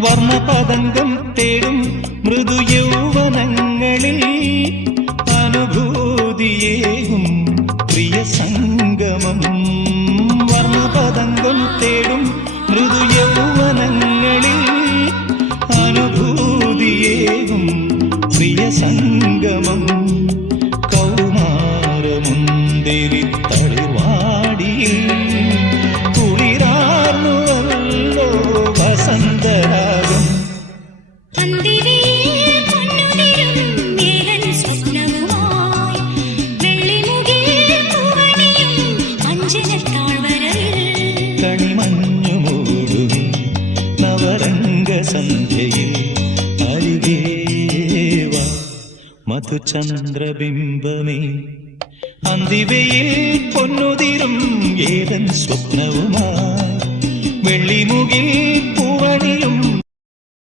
വർണ്ണപതംഗം തേടും മൃദു യൗവനങ്ങളിൽ അനുഭൂതിയേകും പ്രിയ സംഗമം. വർണ്ണപതംഗം തേടും മൃദു യൗവനങ്ങളിൽ അനുഭൂതിയേകും പ്രിയ സംഗമം. കൗമാരമുന്തിരി തളിർവാടിയിൽ കുളിരാർന്നുവല്ലോ വസന്തരാഗം. കണിമഞ്ഞു മൂടും നവരംഗസന്ധ്യയിൽ അരികേവ മധുചന്ദ്രബിംബമേ. അന്തിവയിൽ പൊന്നുതിരും ഏതൻ സ്വപ്നവുമായി വെള്ളിമുകിൽ